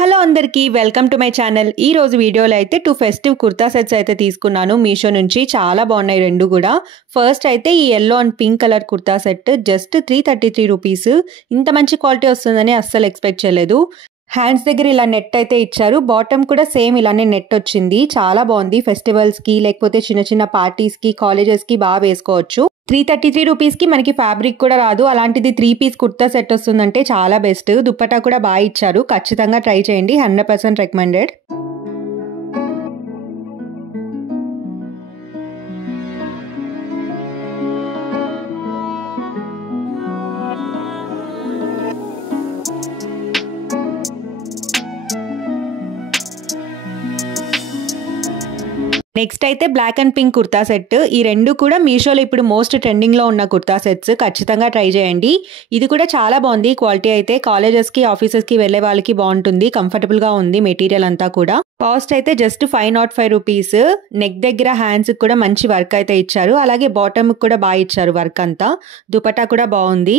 Hello అందరికీ welcome to my channel. ఈ రోజు వీడియోలో అయితే 2 ఫెస్టివ్ కుర్తా సెట్స్ అయితే తీసుకున్నాను మీషో నుంచి. చాలా బాగున్నాయి రెండు కూడా. ఫస్ట్ అయితే ఈ yellow and pink colour kurta set just 333 rupees. ఇంత మంచి క్వాలిటీ వస్తుందని అస్సలు ఎక్స్పెక్ట్ చేయలేదు. హ్యాండ్స్ దగ్గర ఇలా నెట్ అయితే ఇచ్చారు. బాటమ్ కూడా సేమ్ ఇలానే నెట్ వచ్చింది. చాలా బాగుంది. ఫెస్టివల్స్కి లేకపోతే చిన్న చిన్న పార్టీస్కి కాలేజెస్కి బాగా వేసుకోవచ్చు. 333 రూపీస్కి మనకి ఫ్యాబ్రిక్ కూడా రాదు. అలాంటిది 3 పీస్ కుర్తా సెట్ వస్తుందంటే చాలా బెస్ట్. దుప్పటా కూడా బాగా ఇచ్చారు. ఖచ్చితంగా ట్రై చేయండి. 100% రికమెండెడ్. నెక్స్ట్ అయితే black and pink kurta set. ఈ రెండు కూడా మీషోలో ఇప్పుడు మోస్ట్ ట్రెండింగ్లో ఉన్న కుర్తా సెట్స్. ఖచ్చితంగా ట్రై చేయండి. ఇది కూడా చాలా బాగుంది. క్వాలిటీ అయితే కాలేజెస్కి ఆఫీసెస్కి వెళ్ళే వాళ్ళకి బాగుంటుంది. కంఫర్టబుల్గా ఉంది మెటీరియల్ అంతా కూడా. కాస్ట్ అయితే జస్ట్ 505 రూపీస్. నెక్ దగ్గర హ్యాండ్స్కి కూడా మంచి వర్క్ అయితే ఇచ్చారు. అలాగే బాటమ్కి కూడా బాగా ఇచ్చారు వర్క్ అంతా. దుపట్టా కూడా బాగుంది.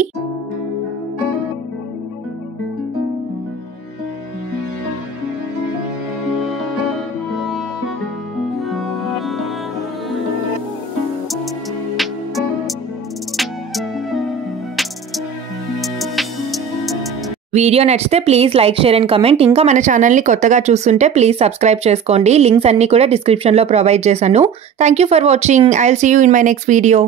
వీడియో నచ్చితే please like, share and comment. ఇంకా మన ఛానల్ని కొత్తగా చూస్తుంటే ప్లీజ్ సబ్స్క్రైబ్ చేసుకోండి. లింక్స్ అన్నీ కూడా డిస్క్రిప్షన్లో ప్రొవైడ్ చేశాను. Thank you for watching. I will see you in my next video.